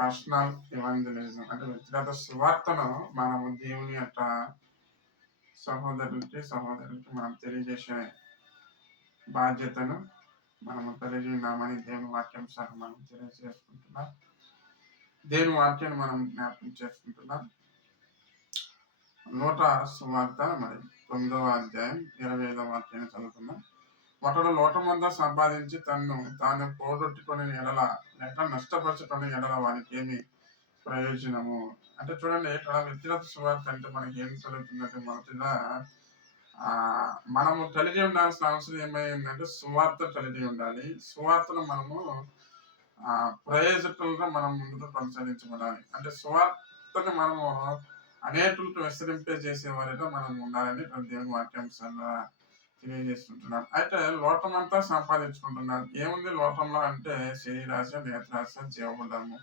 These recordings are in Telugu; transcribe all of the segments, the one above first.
పర్సనల్ ఎవాంజలిజం అంటే వ్యక్తిగత సువార్తను మనము దేవుని యొక్క సహోదరులకి మనం తెలియజేసే బాధ్యతను మనము కలిగి ఉన్నామని దేవుని వాక్యానుసారం మనం తెలియజేసుకుంటున్నాం. దేవుని వాక్యాన్ని మనం జ్ఞాపకం చేసుకుంటున్నాం. నూట సువార్త మరి 9వ అధ్యాయం 25వ వాక్యాన్ని చదువుతున్నాం. ఒకడు లోటమంతా సంపాదించి తాను పోగొట్టుకుని ఎడల లేక నష్టపరచుకుని ఎడల వానికి ఏమి ప్రయోజనము. అంటే చూడండి, ఇక్కడ వ్యక్తిగత సువార్త అంటే మనకి ఏం జరుగుతుందంటే, మొదటిగా మనము కలిగి ఉండాల్సిన అవసరం ఏమైందంటే సువార్త కలిగి ఉండాలి. సువార్తను మనము ప్రయోజకులుగా మనం ముందుకు కొనసాగించబడాలి. అంటే సువార్తను మనము అనేకులకు విస్తరింపజేసే వారిగా మనం ఉండాలని దేవుని వాక్యాంశాల్లో తెలియజేస్తుంటున్నాం. అయితే లోకమంతా సంపాదించుకుంటున్నాం. ఏముంది లోకంలో అంటే శరీరాశ, నేత్రాశ, జీవబుద్ధము,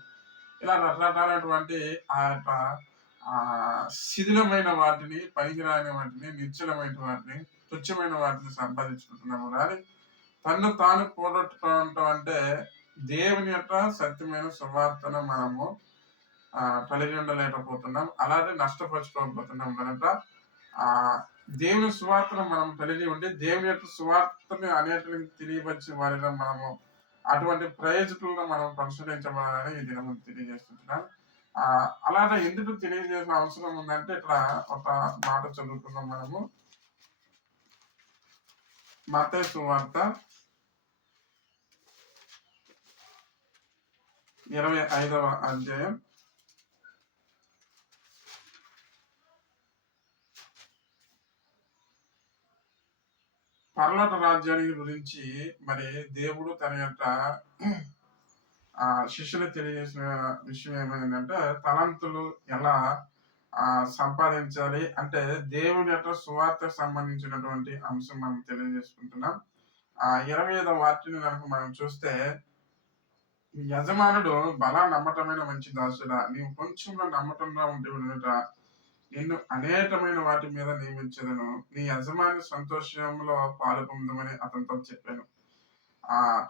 ఇలా రకరకాలైనటువంటి ఆ యొక్క శిథిలమైన వాటిని, పనికిరాని వాటిని, నిశ్చలమైన వాటిని, తుచ్చమైన వాటిని సంపాదించుకుంటున్నాము. కానీ తను తాను పోగొట్టుకోవటం అంటే దేవుని యొక్క సత్యమైన సువార్తను మనము కలిగి ఉండలేకపోతున్నాం, అలాగే నష్టపరుచుకోకపోతున్నాం. కనుక దేవుని సువార్తను మనం కలిగి ఉండి దేవుని యొక్క సువార్తని అనేకలకు తెలియపరిచే వారిగా మనము అటువంటి ప్రయోజకులుగా మనం కొనసాగించబడాలని ఈ దినం తెలియజేస్తున్నాం. అలాగే ఎందుకు తెలియజేసిన అవసరం ఉందంటే, ఇక్కడ ఒక మాట చదువుతున్నాం మనము. మత్తయి సువార్త 25వ అధ్యాయం 'పరలోక రాజ్యాన్ని గురించి మరి దేవుడు తన యొక్క శిష్యులకు తెలియజేసిన విషయం ఏమైందంటే, తలంతులు ఎలా సంపాదించాలి అంటే దేవుని యొక్క సువార్తకు సంబంధించినటువంటి అంశం మనం తెలియజేసుకుంటున్నాం. 25వ వాక్యాన్ని కనుక మనం చూస్తే, యజమానుడు బలా నమ్మకమైన మంచి దాసుడా, నీవు కొంచెంలో నమ్మకంగా ఉంటే నిన్ను అనేకమైన వాటి మీద నియమించదను, నీ యజమాని సంతోషంలో పాల్గొందామని అతనితో చెప్పాను.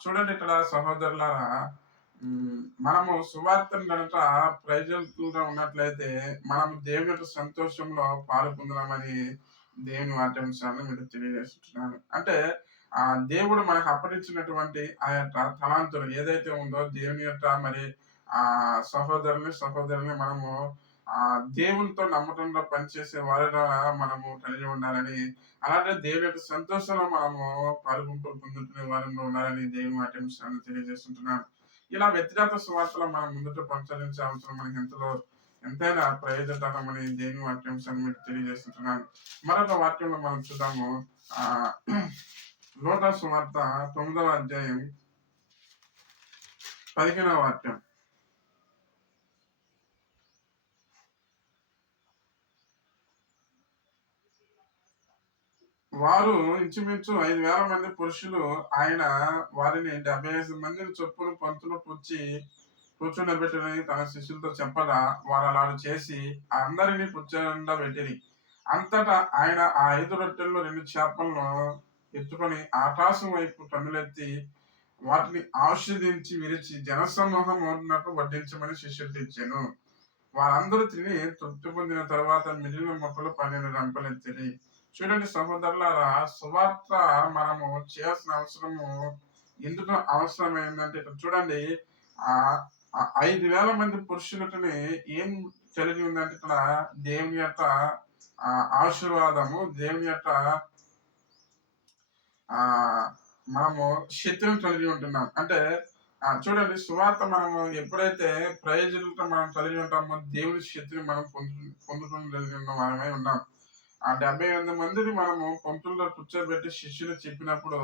చూడండి, ఇక్కడ సహోదరులారా, మనము సువార్తను కనుక ప్రజలుగా ఉన్నట్లయితే మనం దేవుని యొక్క సంతోషంలో పాల్గొందామని దేవుని వాక్యాంశాలను మీరు తెలియజేస్తున్నాను. అంటే దేవుడు మనకు అప్పగించినటువంటి ఆ యొక్క తలాంతులు ఏదైతే ఉందో దేవుని యొక్క మరి సహోదరుని మనము దేవునితో నమ్మకంగా పనిచేసే వారిగా మనము కలిగి ఉండాలని, అలాగే దేవుని యొక్క సంతోషంలో మనము పొందుకునే వారిలో ఉండాలని దేవుని వాక్యాంశాలను తెలియజేస్తుంటున్నాను. ఇలా వ్యక్తిగత సువార్తలో మనం ముందుకు కొనసాగించే అవసరం మనకి ఎంతైనా ప్రయోజనకరమని దేవుని వాక్యాంశాన్ని మీకు తెలియజేస్తుంటున్నాను. మరొక వాక్యంలో మనం చూద్దాము. లూకా సువార్త 9వ అధ్యాయం 15వ వాక్యం. వారు ఇంచుమించు 5,000 మంది పురుషులు. ఆయన వారిని 75 మందిని చొప్పున పంతులు కూర్చుండబెట్టని తన శిష్యులతో చెప్పగా, వారు అలా చేసి అందరినీ కూర్చోబెట్టిరి. అంతటా ఆయన ఆ 5 రొట్టెల్లో 2 చేపలను ఎత్తుకొని ఆకాశం వైపు కన్నులెత్తి వాటిని ఆశీర్వదించి విరిచి జనసమూహం ఓడినట్టు వడ్డించమని శిష్యులు ఇచ్చాను. వారందరూ తిని తృప్తి పొందిన తర్వాత మిగిలిన మొక్కలు 12 రంపలెత్తిరి. చూడండి సహోదరులారా, సువార్త మనము చేయాల్సిన అవసరము ఎందుకు అవసరమైందంటే, ఇక్కడ చూడండి, 5,000 మంది పురుషులకి ఏం కలిగి ఉందంటే, ఇక్కడ దేవుని యొక్క ఆశీర్వాదము, దేవుని యొక్క మనము శక్తిని కలిగి ఉంటున్నాం. అంటే చూడండి, సువార్త మనము ఎప్పుడైతే ప్రయోజనంతో మనం కలిగి ఉంటామో దేవుని శక్తిని మనం పొందుకున్న వారమై ఉన్నాం. 78 మందిని మనము పంతుల్లో కూర్చోబెట్టి శిష్యులు చెప్పినప్పుడు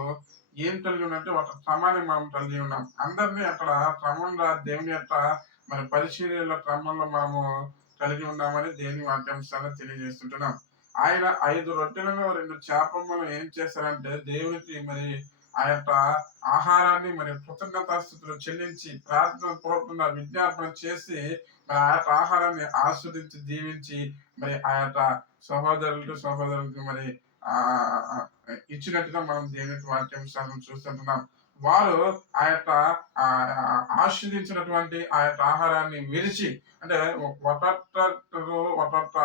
ఏం కలిగి ఉన్నట్టే ఒక క్రమాన్ని మనం కలిగి ఉన్నాం. అందరినీ అక్కడ క్రమంగా దేవుని యొక్క మన పరిశీలన క్రమంలో మనము కలిగి ఉన్నామని దేవుని వాక్యాంశాలను తెలియజేస్తుంటున్నాం. ఆయన 5 రొట్టెలను 2 చేపలను ఏం చేశారంటే దేవునికి మరి ఆ యొక్క ఆహారాన్ని మరి కృతజ్ఞతాస్థుతులు చెల్లించి ప్రార్థన పూర్వకంగా విజ్ఞాపన చేసి మరి ఆ యొక్క ఆహారాన్ని ఆస్వాదించి దీవించి మరి ఆ యొక్క సహోదరులకు మరి ఇచ్చినట్టుగా మనం దేవుని వాక్యాంశాలను చూస్తుంటున్నాం. వారు ఆ యొక్క ఆస్వాదించినటువంటి ఆ యొక్క ఆహారాన్ని విరిచి అంటే ఒక్కొక్క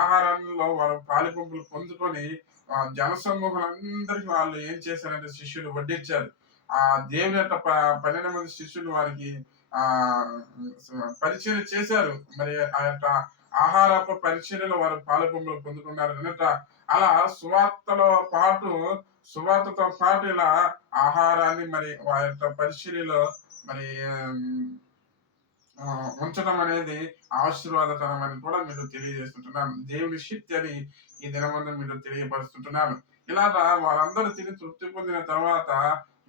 ఆహారంలో వారు పాలిపంపులు పొందుకొని జనసమూహందరికి వాళ్ళు ఏం చేశారంటే శిష్యులు వడ్డించారు. ఆ దేవుని యొక్క 12 మంది శిష్యులు వారికి ఆ పరిచయం చేశారు. మరి ఆ యొక్క ఆహారపు పరిచర్యలో వారు పాలుపంపులు పొందుకున్నారు కనుక అలా సువార్తతో పాటు ఇలా ఆహారాన్ని మరి వారి యొక్క పరిచర్యలో మరి ఉంచడం అనేది ఆశీర్వాదకరం అని కూడా మీరు తెలియజేస్తుంటున్నాను. దేవుని శక్తి అని ఈ దినమందు మీరు తెలియపరుస్తుంటున్నాను. ఇలాగా వారందరూ తిని తృప్తి పొందిన తర్వాత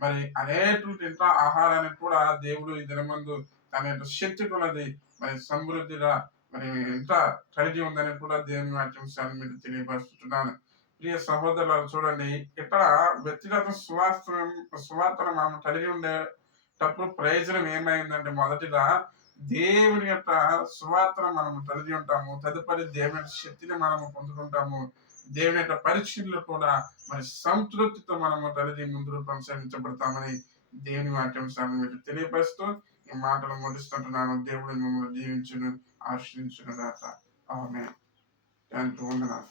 మరి అనేటువంటి ఇంట్లో ఆహారానికి కూడా దేవుడు ఈ దినమందు తన యొక్క శక్తి కొలది మరి సమృద్ధిగా మరి ఇంత కలిగి ఉందని కూడా దేవుని వాక్యాంశాన్ని మీరు తెలియపరుస్తుంటున్నాను. ప్రియ సహోదరులు చూడండి, ఇక్కడ వ్యక్తిగత సువార్తను మనం కలిగి ఉండేటప్పుడు ప్రయోజనం ఏమైందంటే మొదటిగా దేవుని యొక్క సువార్తను మనము కలిగి ఉంటాము. తదుపరి దేవుని యొక్క శక్తిని మనము పొందుకుంటాము. దేవుని యొక్క పరీక్షలు కూడా మరి సంతృప్తితో మనము కలిగి ముందుకు కొనసాగించబడతామని దేవుని వాక్యాంశాన్ని మీకు తెలియపరుస్తూ ఈ మాటలు ముగిస్తుంటున్నాను. దేవుడు మిమ్మల్ని దీవించును, ఆశ్రయించును గాక. ఆమేన్. వందనాలు.